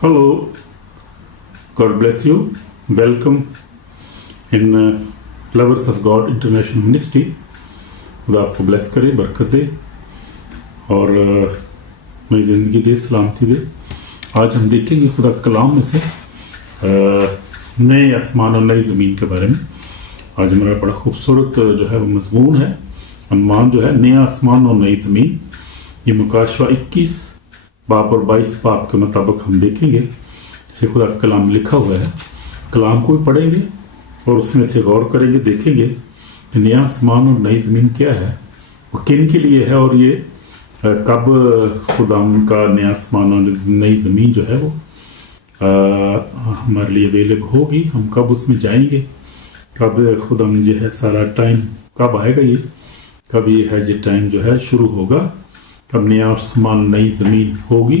Hello, God bless you. Welcome in Lovers of God International Ministry. खुदा आपको bless करे, बरकत दे और मेरी ज़िंदगी दे, सलामती दे। आज हम देखेंगे खुदा के कलाम में से नए आसमान और नई ज़मीन के बारे में। आज हमारा बड़ा खूबसूरत जो है वो मज़मून है, अनुमान जो है नया आसमान और नई ज़मीन। ये मुकाशवा 21 बाप और 22 बाप के मुताबिक हम देखेंगे। जैसे खुदा का कलाम लिखा हुआ है, कलाम को भी पढ़ेंगे और उसमें से गौर करेंगे, देखेंगे कि नया आसमान और नई ज़मीन क्या है, वो किन के लिए है और ये कब खुदा का नया आसमान और नई ज़मीन जो है वो हमारे लिए अवेलेबल होगी, हम कब उसमें जाएंगे, कब खुदा जो है सारा टाइम कब आएगा, ये कब ये है ये टाइम जो है शुरू होगा, कब नया आसमान नई ज़मीन होगी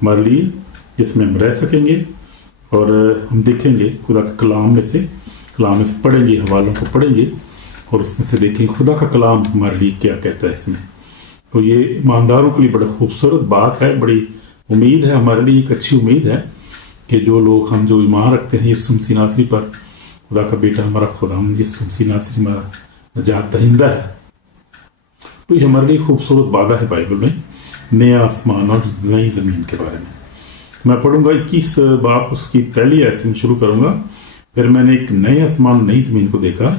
हमारे लिए जिसमें हम रह सकेंगे। और हम देखेंगे खुदा के कलाम में से पढ़ेंगे, हवालों को पढ़ेंगे और उसमें से देखेंगे खुदा का कलाम हमारे लिए क्या कहता है इसमें। तो ये ईमानदारों के लिए बड़ी खूबसूरत बात है, बड़ी उम्मीद है हमारे लिए, एक अच्छी उम्मीद है कि जो लोग हम जो ईमान रखते हैं यीशु मसीह नासरी पर, खुदा का बेटा हमारा खुदा यीशु मसीह नासरी हमारा नजात दहिंदा है, तो ये हमारे लिए खूबसूरत वादा है बाइबल में नया आसमान और नई ज़मीन के बारे में। मैं पढ़ूंगा 21 बाप उसकी पहली आयत से शुरू करूंगा। फिर मैंने एक नए आसमान नई ज़मीन को देखा,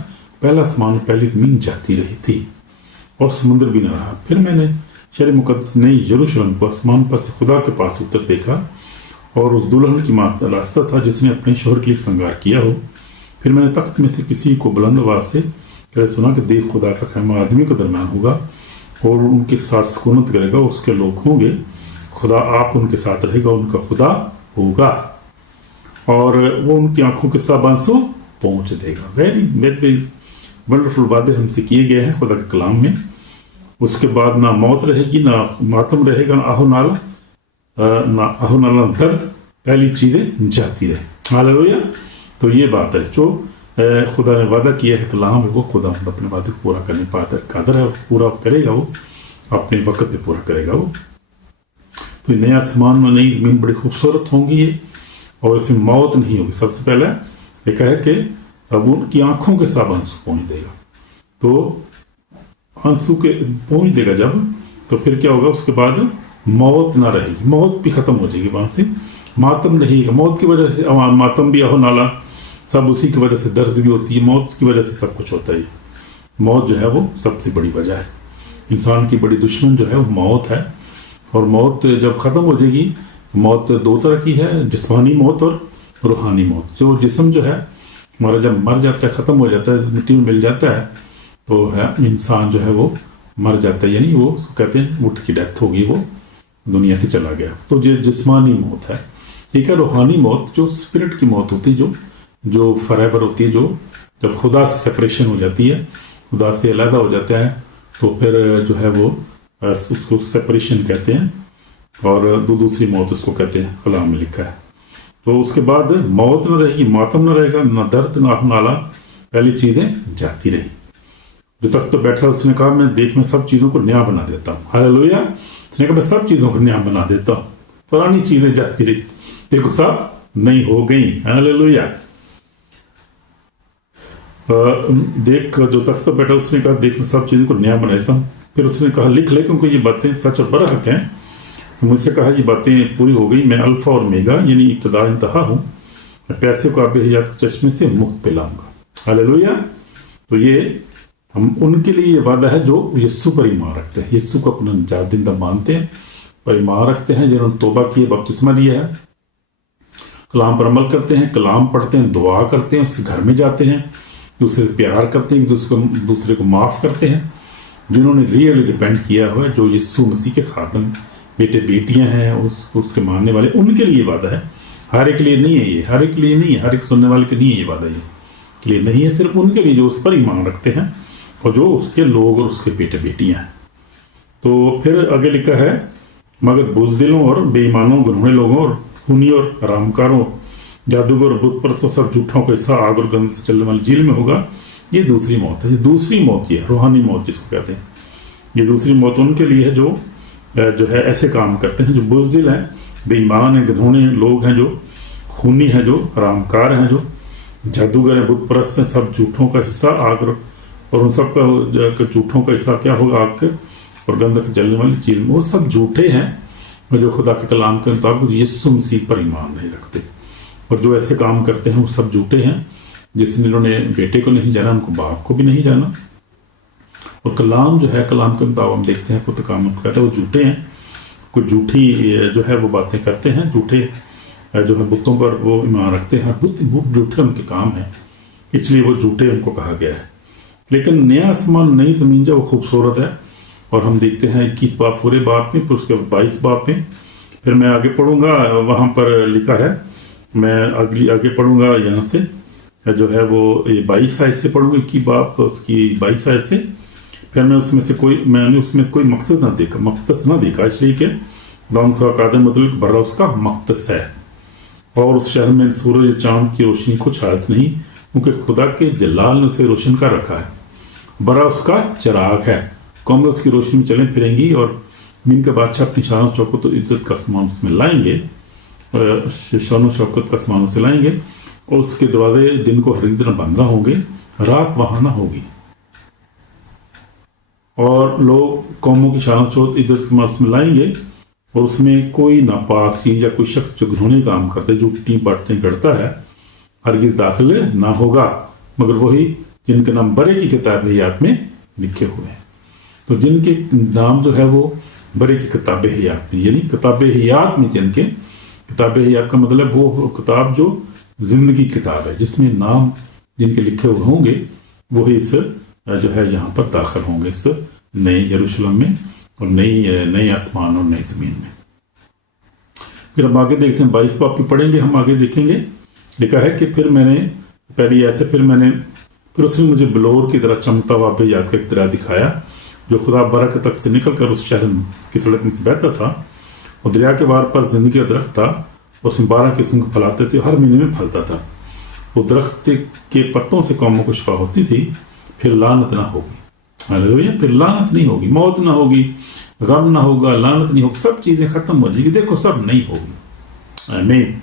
पहला आसमान पहली ज़मीन जाती रही थी और समुद्र भी न रहा। फिर मैंने शहर मुकद्दस नई यरूशलेम को आसमान पर से खुदा के पास उतर देखा और उस दुल्हन की माँ रास्ता था जिसने अपने शोहर के लिए श्रृंगार किया हो। फिर मैंने तख्त में से किसी को बुलंद आवाज से कहते सुना कि देख खुदा का खैमा आदमी के दरम्यान होगा और उनके साथ सुकूनत करेगा, उसके लोग होंगे, खुदा आप उनके साथ रहेगा, उनका खुदा होगा और वो उनकी आंखों के सब आंसू पहुँच देगा। वेरी वेरी वंडरफुल वादे हमसे किए गए हैं खुदा के कलाम में। उसके बाद ना मौत रहेगी, ना मातम रहेगा, ना आहो नाला दर्द, पहली चीज़ें जाती रहे। हालेलुया। तो ये बात है जो खुदा ने वादा किया है कलाम है, वो खुदा अपने वादे को पूरा करने पाता कादर है, पूरा करेगा, वो अपने वक्त पे पूरा करेगा वो। तो नया आसमान और नई ज़मीन बड़ी खूबसूरत होंगी ये, और इसमें मौत नहीं होगी। सबसे पहले लिखा है कि अब उनकी आंखों के सब आंसू पहुँच देगा। तो आंसू के पहुँच देगा जब, तो फिर क्या होगा, उसके बाद मौत ना रहेगी, मौत भी ख़त्म हो जाएगी वहाँ से, मातम रहेगा। मौत की वजह से मातम भी हो नाला सब उसी की वजह से, दर्द भी होती है, मौत की वजह से सब कुछ होता है। मौत जो है वो सबसे बड़ी वजह है, इंसान की बड़ी दुश्मन जो है वो मौत है। और मौत जब ख़त्म हो जाएगी, मौत दो तरह की है, जिस्मानी मौत और रूहानी मौत। जो जिस्म जो है हमारा जब मर जाता है, ख़त्म हो जाता है, मिट्टी में मिल जाता है, तो है इंसान जो है वो मर जाता है, यानी वो उसको कहते हैं उठ की डेथ होगी, वो दुनिया से चला गया। तो ये जिस्मानी मौत है। ठीक है, रूहानी मौत जो स्पिरिट की मौत होती है, जो फॉरएवर होती है, जो जब खुदा से सेपरेशन हो जाती है, खुदा से अलहदा हो जाता है, तो फिर जो है वो उसको सेपरेशन कहते हैं। और दूसरी मौत उसको कहते हैं, कलाम में लिखा है। तो उसके बाद मौत न रहेगी, मातम न रहेगा, न दर्द न नाला, पहली चीज़ें जाती रही। जो तख्त तो बैठा उसने कहा मैं देख मैं सब चीज़ों को नया बना देता हूँ। हालेलुया। उसने कहा मैं सब चीज़ों को नया बना देता हूँ, पुरानी चीज़ें जाती रही, देखो सब नई हो गई। हालेलुया। देख जो तख्त पर बैठा उसने कहा देख मैं सब चीज़ों को नया बना देता हूँ। फिर उसने कहा लिख ले, क्योंकि ये बातें सच और बरहक हैं। तो मुझसे कहा ये बातें पूरी हो गई, मैं अल्फा और मेगा यानी इब्तदा इंतहा हूँ, मैं पैसे को आबे हयात के चश्मे से मुफ्त पिलाऊंगा। हालेलुया। तो ये हम उनके लिए ये वादा है जो यीशु पर ईमान रखते हैं, यीशु को अपना निजात दहिंदा मानते हैं, पर ईमान रखते हैं, जिन्होंने तौबा की है, बपतिस्मा लिया है, कलाम पर अमल करते हैं, कलाम पढ़ते हैं, दुआ करते हैं, उसके घर में जाते हैं, दूसरे से प्यार करते हैं, दूसरे को माफ़ करते हैं, जिन्होंने रियली डिपेंड किया हुआ है, जो यीशु मसीह के खातम बेटे बेटियां हैं, उसके मानने वाले, उनके लिए वादा है। हर एक लिए नहीं है ये, हर एक लिए नहीं है, हर एक सुनने वाले के नहीं है ये वादा, ये के लिए नहीं है, सिर्फ उनके लिए जो उस पर ईमान रखते हैं और जो उसके लोग और उसके बेटे बेटियां हैं। तो फिर आगे लिखा है मगर बुज़दिलों और बेईमानों, गुनहगार लोगों और खूनी और हरामकारों, जादूगर और बुत परस्तों, सब झूठों का हिस्सा आग और गंध से चलने वाली झील में होगा। ये दूसरी मौत है, ये दूसरी मौत, ये रूहानी मौत जिसको कहते हैं। ये दूसरी मौत उनके लिए है जो है ऐसे काम करते हैं, जो बुज़दिल हैं, बेईमान हैं, घिनौने लोग हैं, जो खूनी हैं, जो हरामकार हैं, जो जादूगर हैं, बुत परस्त हैं, सब झूठों का हिस्सा आग, और उन सब का झूठों का हिस्सा क्या होगा? आग के और गंधक जलने वाली चील में। वो सब झूठे हैं जो खुदा के कलाम के मुताबिक यीशु मसीह पर ईमान नहीं रखते, और जो ऐसे काम करते हैं वो सब झूठे हैं। जिन्होंने बेटे को नहीं जाना, उनको बाप को भी नहीं जाना। और कलाम जो है, कलाम के मुताबिक हम देखते हैं खुद काम कहता है वो झूठे हैं, कुछ झूठी जो है वो बातें करते हैं, झूठे जो है बुतों पर वो ईमान रखते हैं, बुत झूठे उनके काम हैं, इसलिए वो झूठे उनको कहा गया है। लेकिन नया आसमान नई ज़मीन जो वो खूबसूरत है, और हम देखते हैं 21 बाब पूरे बाब में, फिर उसके 22 बाब में, फिर मैं आगे पढ़ूंगा, वहाँ पर लिखा है, मैं आगे पढ़ूंगा यहाँ से जो है वो ये 22 आयत से पढ़ूंगा, 21 बाब उसकी 22 आयत से। फिर मैंने उसमें कोई मकसद ना देखा, मकतस ना देखा, इसलिए कि दाऊद खुदा का आदम मतलब बड़ा उसका मकतस है, और उस शहर में सूरज चांद की रोशनी को छायत नहीं, क्योंकि खुदा के जलाल ने उसे रोशन कर रखा है। बड़ा उसका चिराग है, कौमें उसकी रोशनी में चले फिरेंगी, और दिन के बादशाह अपनी शान शौकत तो इज्जत का सामान उसमें लाएंगे, शान शौकत का सामान उसे लाएंगे, और उसके दरवाजे दिन को हर तरह बंद ना होंगे, रात वहां ना होगी, और लोग कौमों की शान शौकत इज्जत का सामान उसमें लाएंगे, और उसमें कोई नापाक चीज या कोई शख्स जो घिनौने काम करते, झूठी बातें करता है, हरगिज दाखिल ना होगा, मगर वही जिनके नाम बरे की किताब हयात में लिखे हुए हैं। तो जिनके नाम जो है वो बरे की किताब हयात में, यानी किताब हयात में जिनके, किताब हयात का मतलब वो किताब जो जिंदगी किताब है, जिसमें नाम जिनके लिखे हुए होंगे, वही इस जो है यहाँ पर दाखिल होंगे, इस नए यरूशलेम में, और नई आसमान और नई जमीन में। फिर हम आगे देखते हैं, 22 बाब पे पढ़ेंगे, हम आगे देखेंगे। लिखा है कि फिर उसने मुझे बलोर की तरह चमकता हुआ याद का एक दरिया दिखाया, जो खुदा बरा के तख्त से निकलकर उस शहर की सड़क में से बहता था, और दरिया के बार पर जिंदगी का दरख्त था, उसमें 12 किस्म के फल आते थे, हर महीने में फलता था। वो दरख्त के पत्तों से कौमों को शिफा होती थी, फिर लानत ना होगी, हालेलुया, फिर लानत नहीं होगी, मौत ना होगी, गम ना होगा, लानत नहीं होगी, सब चीजें खत्म हो जाएगी, देखो सब नहीं होगी, आमीन।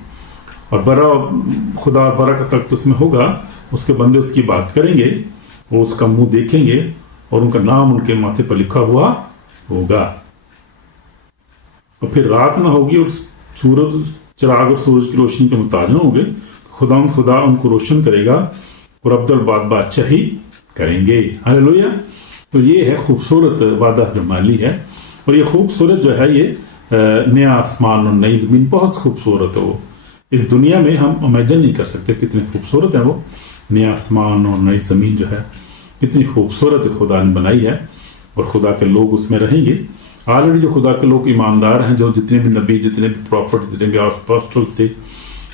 और खुदा बरा का तख्त उसमें होगा, उसके बंदे उसकी बात करेंगे, वो उसका मुंह देखेंगे, और उनका नाम उनके माथे पर लिखा हुआ होगा। और फिर रात ना होगी, और सूरज चिराग और सूरज की रोशनी के मुताज न होंगे, खुदा उनको रोशन करेगा, और अब्दुल बादशाही करेंगे, हालेलुया। तो ये है खूबसूरत वादा जो माली है, और ये खूबसूरत जो है ये नया आसमान और नई जमीन बहुत खूबसूरत है। वो इस दुनिया में हम इमेजिन नहीं कर सकते कितने खूबसूरत है वो नया आसमान और नई जमीन जो है, कितनी खूबसूरत खुदा ने बनाई है, और खुदा के लोग उसमें रहेंगे। ऑलरेडी जो खुदा के लोग ईमानदार हैं, जो जितने भी नबी, जितने भी प्रॉफिट, जितने भी अपोस्टल थे,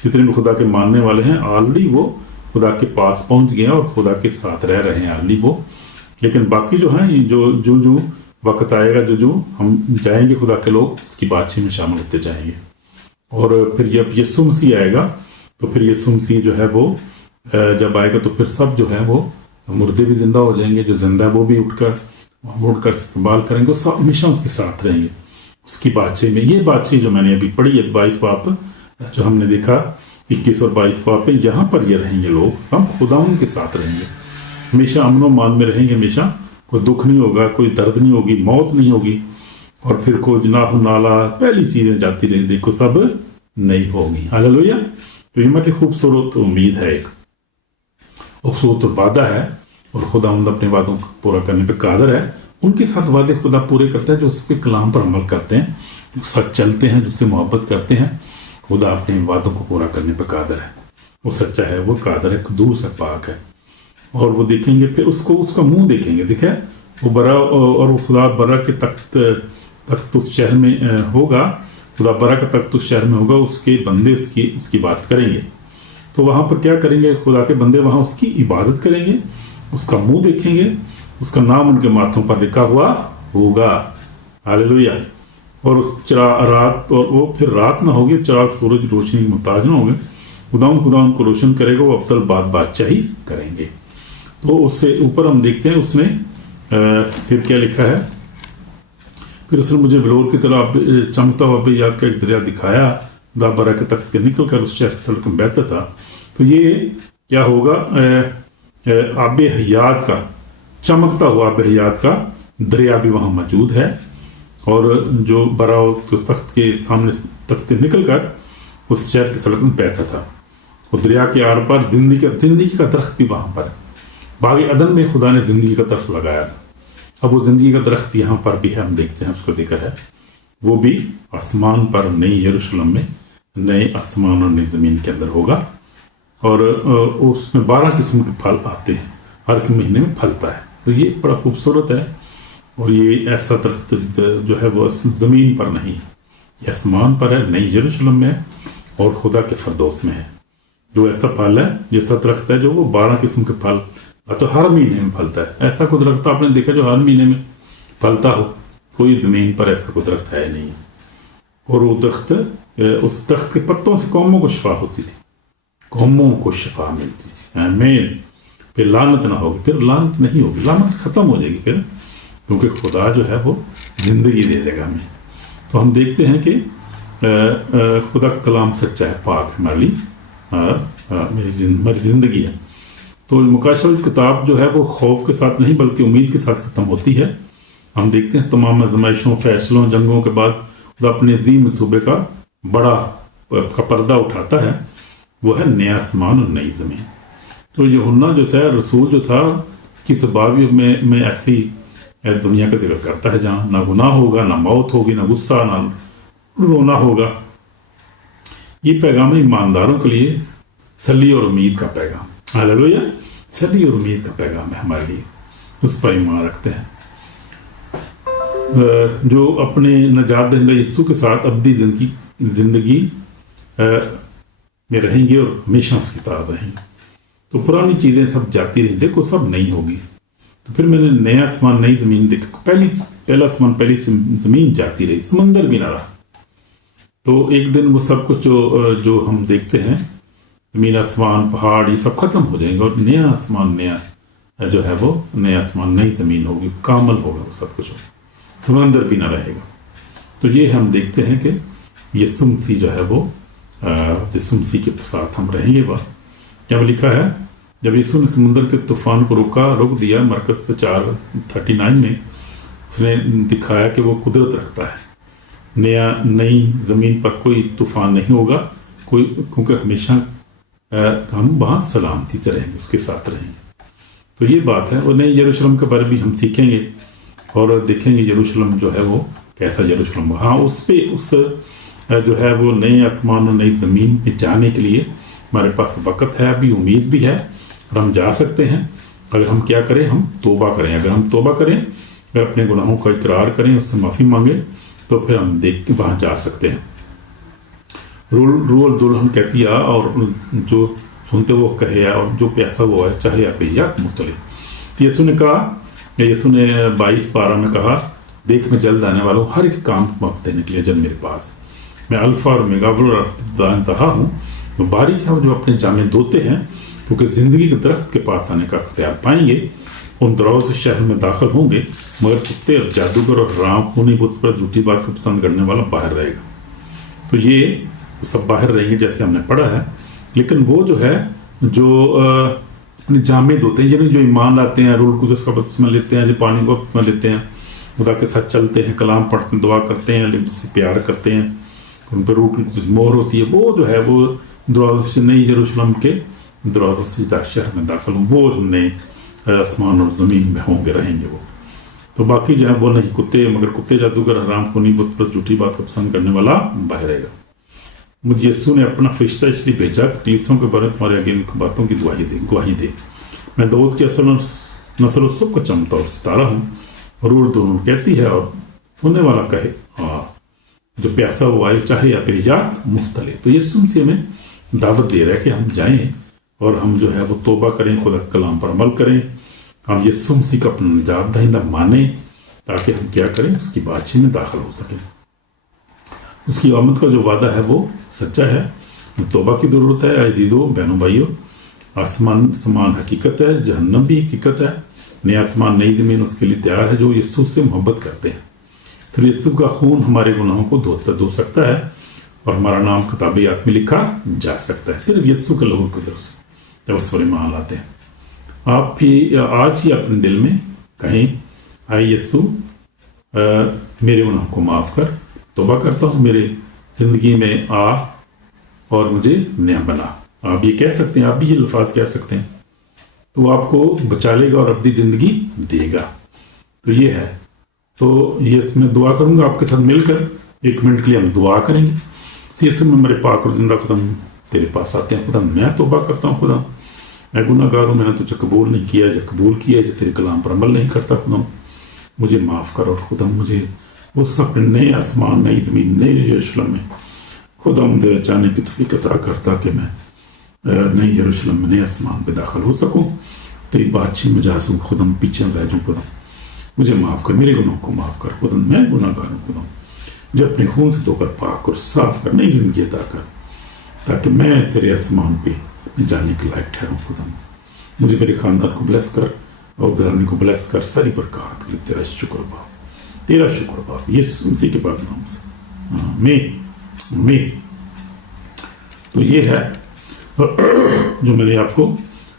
जितने भी खुदा के मानने वाले हैं, ऑलरेडी वो खुदा के पास पहुंच गए और खुदा के साथ रह रहे हैं ऑलरेडी वो। लेकिन बाकी जो हैं, जो वक्त आएगा, जो हम जाएंगे खुदा के लोग, उसकी बातचीत में शामिल होते जाएंगे। और फिर जब यीशु मसीह आएगा, तो फिर यीशु मसीह जो है वो जब आएगा, तो फिर सब जो है वो मुर्दे भी जिंदा हो जाएंगे, जो जिंदा है वो भी उठकर इस्तेमाल करेंगे, सब हमेशा उसके साथ रहेंगे उसकी बातचीत में। ये बातचीत जो मैंने अभी पढ़ी है 22 बाब जो हमने देखा, 21 और 22 बाब पे, यहाँ पर ये रहेंगे लोग, हम खुदा उनके साथ रहेंगे, हमेशा अमन और मान में रहेंगे, हमेशा कोई दुख नहीं होगा, कोई दर्द नहीं होगी, मौत नहीं होगी, और फिर कोई नाहु नाला, पहली चीजें जाती रहेंगी, देखो सब नहीं होगी, हालेलुया। तो ये हमारी खूबसूरत उम्मीद है, एक खूबसूरत वादा है, और खुदा अपने वादों को पूरा करने पे कादर है। उनके साथ वादे खुदा पूरे करता है जो उस पर कलाम पर अमल करते हैं, जो सच चलते हैं, जिससे मोहब्बत करते हैं। खुदा अपने वादों को पूरा करने पे कादर है, वो सच्चा है, वो कादर है, दूर से पाक है। और वो देखेंगे, फिर उसका मुंह देखेंगे, देखे वो बरा, और वो खुदा बरा के तख्त उस शहर में होगा, खुदा बरा का तख्त उस शहर में होगा, उसके बंदे उसकी बात करेंगे। तो वहां पर क्या करेंगे? खुदा के बंदे वहां उसकी इबादत करेंगे, उसका मुंह देखेंगे, उसका नाम उनके माथों पर लिखा हुआ होगा, हालेलुया। और वो फिर रात ना होगी, चिराग सूरज रोशनी के मुताज ना होंगे, खुदा उनको रोशन करेगा, वो अब्दुल बादशाही करेंगे। तो उससे ऊपर हम देखते हैं उसने फिर क्या लिखा है, پھر اس نے مجھے بلور کی طرح چمکتا ہوا حیات کا ایک دریا دکھایا، برا کے تخت کے نکل کر اس شہر کی سڑک میں بہتا تھا۔ تو یہ کیا ہوگا؟ آب حیات کا، چمکتا ہوا آب حیات کا دریا بھی وہاں موجود ہے، اور جو برا تخت کے سامنے تخت سے نکل کر اس شہر کی سڑک میں بہتا تھا۔ اور دریا کے آر پر زندگی کا درخت بھی وہاں پر ہے۔ باغ عدن میں خدا نے زندگی کا درخت لگایا تھا، اب وہ زندگی کا درخت یہاں پر بھی ہے، ہم دیکھتے ہیں اس کا ذکر ہے، وہ بھی آسمان پر نئی یروشلم میں نئے آسمان اور نئی زمین کے اندر ہوگا، اور اس میں 12 قسم کے پھل آتے ہیں، ہر ایک مہینے میں پھلتا ہے۔ تو یہ بڑا خوبصورت ہے، اور یہ ایسا درخت جو ہے وہ زمین پر نہیں، یہ آسمان پر ہے، نئی یروشلم میں ہے، اور خدا کے فردوس میں ہے، جو ایسا پھل ہے، جیسا درخت ہے جو وہ 12 قسم کے پھل تو ہر مہینے میں پھلتا ہے۔ ایسا کوئی درخت آپ نے دیکھا جو ہر مہینے میں پھلتا ہو؟ کوئی زمین پر ایسا کوئی درخت ہے نہیں۔ اور وہ درخت، اس درخت کے پتوں سے قوموں کو شفا ہوتی تھی، قوموں کو شفا ملتی تھی، آمین۔ پھر لعنت نہ ہوگی، پھر لعنت نہیں ہوگی، لعنت ختم ہو جائے گی پھر، کیونکہ خدا جو ہے وہ زندگی دے دے گا ہمیں۔ تو ہم دیکھتے ہیں کہ خدا کا کلام سچا ہے، پاک ہمارے لیے میری زندگی ہے۔ تو مکاشفہ کی کتاب جو ہے وہ خوف کے ساتھ نہیں بلکہ امید کے ساتھ ختم ہوتی ہے۔ ہم دیکھتے ہیں تمام آزمائشوں، فیصلوں، جنگوں کے بعد خدا اپنے عظیم منصوبے کا بڑا کا پردہ اٹھاتا ہے، وہ ہے نیا آسمان اور نئی زمین۔ تو یوحنا جو تھا، رسول جو تھا، کس بابی میں ایسی دنیا کا ذکر کرتا ہے جہاں نہ گناہ ہوگا، نہ موت ہوگی، نہ غصہ، نہ رونا ہوگا۔ یہ پیغام ایمانداروں کے لیے سلی اور امید کا پیغام، ہاللویا، سلی اور امید کا پیغام ہے ہمارے لیے، اس پر ایمان رکھتے ہیں، جو اپنے نجات دہندہ یسوع کے ساتھ ابدی زندگی میں رہیں گے اور ہمیشہ اس کی طرح رہیں گے۔ تو پرانی چیزیں سب جاتی رہیں، دیکھو سب نہیں ہوگی۔ تو پھر میں نے نیا آسمان نئی زمین دیکھا، پہلا آسمان پہلی زمین جاتی رہی، سمندر بھی نہ رہا۔ تو ایک دن وہ سب کچھ جو ہم دیکھتے ہیں، زمین، آسمان، پہاڑ، یہ سب ختم ہو جائیں گے، اور نیا آسمان، نیا جو ہے وہ نیا آسمان نئی زمین ہوگی، کامل ہوگا وہ سب کچھ، سمندر بھی نہ رہے گا۔ تو یہ ہم دیکھتے ہیں کہ یسوع مسیح جو ہے وہ یسوع مسیح کے ساتھ ہم رہیں گے۔ کیا لکھا ہے؟ جب یسوع نے سمندر کے طوفان کو روک دیا، مرکز 4:39 میں اس نے دکھایا کہ وہ قدرت رکھتا ہے، نئی زمین پر کوئی طوفان نہیں ہوگا، کیونکہ ہمیشہ ہم وہاں سلامتی سے رہیں گے، اس کے ساتھ رہیں گے۔ تو یہ بات ہے۔ اور نئی یروشلم کے بارے بھی ہم سیکھیں گے اور دیکھیں گے یروشلم جو ہے وہ کیسا یروشلم، ہاں اس پہ اس جو ہے وہ نئے آسمان اور نئی زمین پہ جانے کے لیے ہمارے پاس وقت ہے، ابھی امید بھی ہے، اور ہم جا سکتے ہیں اگر ہم کیا کریں، ہم توبہ کریں۔ اگر ہم توبہ کریں، اگر اپنے گناہوں کا اقرار کریں، اس سے معافی مانگیں، تو پھر ہم دیکھ کے وہاں جا سکتے ہیں۔ رول دلہن کہتی ہے، اور جو سنتے وہ کہے، اور جو پیاسا وہ ہے چاہے آپ یا مختلف۔ یسوع نے کہا، یسوع نے 22:12 میں کہا، دیکھ میں جلد آنے والا ہوں، ہر ایک کام وقت دینے کے لیے جلد میرے پاس، میں الفا اور اومیگا اور انتہا ہوں۔ مبارک ہے وہ جو اپنے جامے دھوتے ہیں، کیونکہ زندگی کے درخت کے پاس آنے کا اختیار پائیں گے۔ ان دروازوں سے شہر میں داخل ہوں گے، مگر کتے اور جادوگر اور رام خونی بت پر جھوٹی بات کو پسند کرنے والا باہر رہے گا۔ تو یہ سب باہر رہیں گے جیسے ہم نے پڑھا ہے، لیکن وہ جو ہے جو اپنے جامے دھوتے ہیں، یعنی جو ایمان لاتے ہیں، روح القدس کا بپتسمہ لیتے ہیں، جو پانی کا بپتسمہ لیتے ہیں، خدا کے ساتھ چلتے ہیں، کلام پڑھتے ہیں، دعا کرتے ہیں، ایک دوسرے سے پیار کرتے ہیں، ان پہ روح القدس مہر ہوتی ہے، وہ جو ہے وہ دروازوں سے نئی یروشلم کے دروازوں سے شہر میں داخل ہوں، وہ نئے آسمان اور زمین میں ہوں گے، رہیں گے وہ۔ تو باقی جو ہے وہ نہیں کتے، مگر کتے، جادوگر، حرام خونی، بت پر جھوٹی بات کو پسند کرنے والا باہر رہے گا۔ مجھے یسوع نے اپنا فرشتہ اس لیے بھیجا کہ کلیسیوں کے بارے میں تمہارے آگے ان باتوں کی گواہی دے۔ میں داؤد کی اصل نسل و سب کا چمتا اور ستارہ ہوں، روح دونوں کہتی ہے اور سننے والا کہے، جو پیاسا وہ آئے، چاہے یا پیجات مختلف۔ تو یسوع سے ہمیں دعوت دے رہا ہے کہ ہم جائیں اور ہم جو ہے وہ توبہ کریں، خدا کے کلام پر عمل کریں، ہم یسوع مسیح کا اپنا نجات دہندہ مانیں، تاکہ ہم کیا کریں، اس کی بادشاہی میں داخل ہو سکیں۔ اس کی آمد کا جو وعدہ ہے وہ سچا ہے، توبہ کی ضرورت ہے عزیزوں، بہنوں، بھائیوں۔ آسمان سمان حقیقت ہے، جہنم بھی حقیقت ہے، نیا آسمان نئی زمین اس کے لیے تیار ہے جو یسوع سے محبت کرتے ہیں۔ सिर्फ यीशु का खून हमारे गुनाहों को धो सकता है और हमारा नाम किताब हयात में लिखा जा सकता है, सिर्फ यीशु के लहू की तरफ से जब उस पर ईमान लाते हैं। आप भी आज ही अपने दिल में कहें, आए यीशु मेरे गुनाहों को माफ़ कर, तौबा करता हूँ, मेरे ज़िंदगी में आ और मुझे नया बना। आप ये कह सकते हैं, आप भी ये अल्फाज कह सकते हैं, तो आपको बचा लेगा और अपनी ज़िंदगी देगा। तो ये है, तो ये मैं दुआ करूँगा आपके साथ मिलकर, 1 मिनट के लिए हम दुआ करेंगे। यीशु में मेरे पाक और जिंदा खुदा तेरे पास आते हैं खुदा, मैं तौबा करता हूँ खुदा, मैं गुनाहगार हूँ, मैंने तुझे कबूल नहीं किया, जो कबूल किया जो तेरे कलाम पर अमल नहीं करता खुदा, मुझे माफ़ कर। और खुदा मुझे उस अपने नए आसमान, नई ज़मीन, नए यरूशलेम में खुदा मुझे जाने की तौफीक अता करता कि मैं नई यरूशलेम में नए आसमान पे दाखिल हो सकूँ, तेरी बातचीत में जा सकूँ खुदा, पीछे रह जाऊँ खुदा, मुझे माफ़ कर, मेरे गुनाहों को माफ़ कर खुदा, मैं गुनाहगार हूँ खुदा, मुझे अपने खून से धोकर पाक और साफ कर, नई जिंदगी अता कर, ताकि मैं तेरे आसमान पे जाने के लायक ठहरूं खुदा। मुझे मेरे खानदान को ब्लेस कर और घराने को ब्लेस कर, सारी बरकत के लिए तेरा शुक्र बाप, तेरा शुक्र बाप, यीशु मसीह के पाक नाम से, आमीन आमीन। तो ये है जो मैंने आपको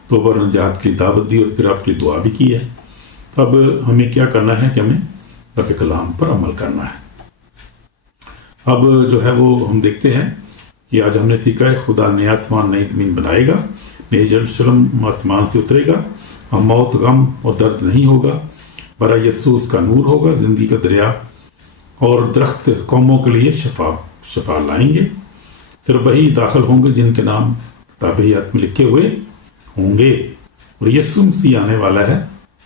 तौबा और निजात की दावत दी और फिर आपके लिए दुआ भी की है। तो अब हमें क्या करना है कि हमें आपके कलाम पर अमल करना है। अब जो है वो हम देखते हैं कि आज हमने सीखा है, खुदा नया आसमान नई ज़मीन बनाएगा, नई यरूशलेम आसमान से उतरेगा, अब मौत, गम और दर्द नहीं होगा, बरा यीशु उसका नूर होगा, ज़िंदगी का दरिया और दरख्त कौमों के लिए शफा लाएंगे। सिर्फ वही दाखिल होंगे जिनके नाम किताब हयात में लिखे हुए होंगे। और यीशु मसीह आने वाला है,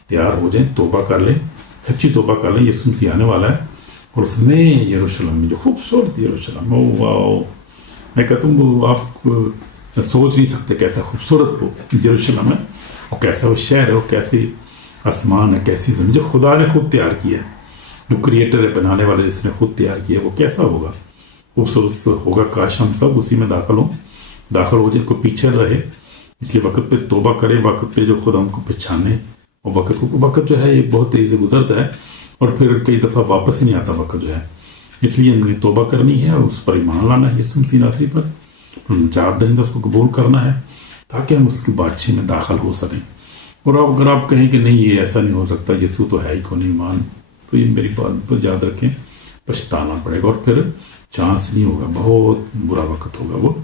तैयार हो जाएं, तौबा कर लें, सच्ची तौबा कर लें, यीशु मसीह आने वाला है। और उस नए यरूशलेम में, जो खूबसूरत यरूशलेम, ओ वाह, मैं कहता हूँ आप सोच नहीं सकते कैसा खूबसूरत वो यरूशलेम है, और कैसा वो शहर है, और कैसी आसमान है, कैसी ज़मीन जो खुदा ने खुद तैयार किया है, जो क्रिएटर है, बनाने वाले जिसने खुद तैयार किया, वो कैसा होगा, खूबसूरत होगा। काश हम सब उसी में दाखिल हो जाए, कोई पीछे रहे। इसलिए वक्त पे तौबा करें, वक्त पे जो खुदा उनको पहचाने, और वक्त जो है ये बहुत तेज़ी से गुजरता है और फिर कई दफ़ा वापस नहीं आता वक्त जो है। इसलिए हमने तौबा करनी है और उस पर ईमान लाना है, यीशु मसीह नासरी पर निजात दहिंदा उसको कबूल करना है, ताकि हम उसकी बातचीत में दाखिल हो सकें। और अब अगर आप कहें कि नहीं ये ऐसा नहीं हो सकता, यीशु तो है ही को नहीं मान, तो ये मेरी बात पर याद रखें, पछताना पड़ेगा और फिर चांस नहीं होगा, बहुत बुरा वक्त होगा वो।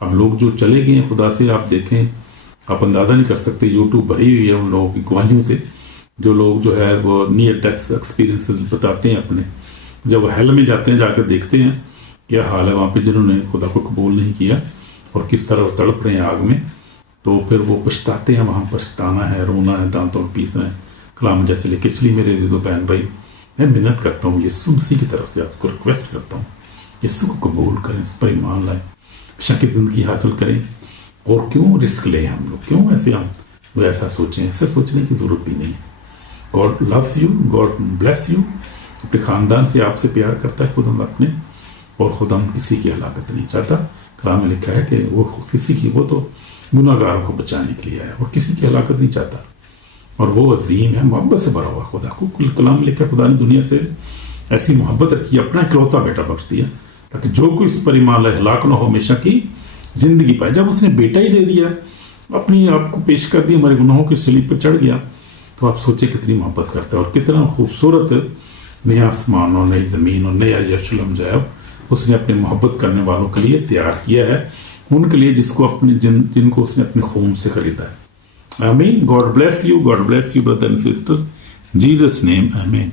अब लोग जो चले गए हैं खुदा से, आप देखें, आप अंदाज़ा नहीं कर सकते, यूट्यूब भरी हुई है उन लोगों की गवाहियों से, जो लोग जो है वो नियर डेथ एक्सपीरियंसेस बताते हैं अपने, जब वो हेल में जाते हैं, जाकर देखते हैं क्या हाल है वहाँ पे जिन्होंने खुदा को कबूल नहीं किया और किस तरह वो तड़प रहे हैं आग में। तो फिर वो पछताते हैं, वहाँ पछताना है, रोना है, दांतों में पीसना है, कलाम जैसे लेके। इसलिए मेरे जो बहन भाई, मैं मिन्नत करता हूँ, यीशु मसीह की तरफ से आपको रिक्वेस्ट करता हूँ, यीशु को कबूल करें, इस पर ईमान लाएं, शक ज़िंदगी हासिल करें। और क्यों रिस्क लें हम लोग, क्यों ऐसे हम वो ऐसा सोचें, ऐसे सोचने की ज़रूरत भी नहीं है। God loves you, God bless you, अपने ख़ानदान से आपसे प्यार करता है खुदा अपने, और खुदा किसी की हलाकत नहीं चाहता। कलाम में लिखा है कि वो किसी की, वो तो गुनाहगारों को बचाने के लिए आया और किसी की हलाकत नहीं चाहता, और वो अजीम है, मोहब्बत से भरा हुआ खुदा को। कलाम में लिखा है खुदा ने दुनिया से ऐसी मोहब्बत रखी, अपना इकलौता बेटा बख्श दिया, ताकि जो कोई इस पर ईमान लाए हलाक न हो, हमेशा की ज़िंदगी पाए। जब उसने बेटा ही दे दिया, अपनी आप को पेश कर दिया, हमारे गुनाहों की सलीब पर चढ़ गया, तो आप सोचे कितनी मोहब्बत करता है और कितना खूबसूरत नया आसमान और नई ज़मीन और नया यरूशलेम जो है उसने अपने मोहब्बत करने वालों के लिए तैयार किया है, उनके लिए जिसको अपने जिनको उसने अपने खून से खरीदा है। आमीन। God bless you brother and sister, Jesus name, आमीन।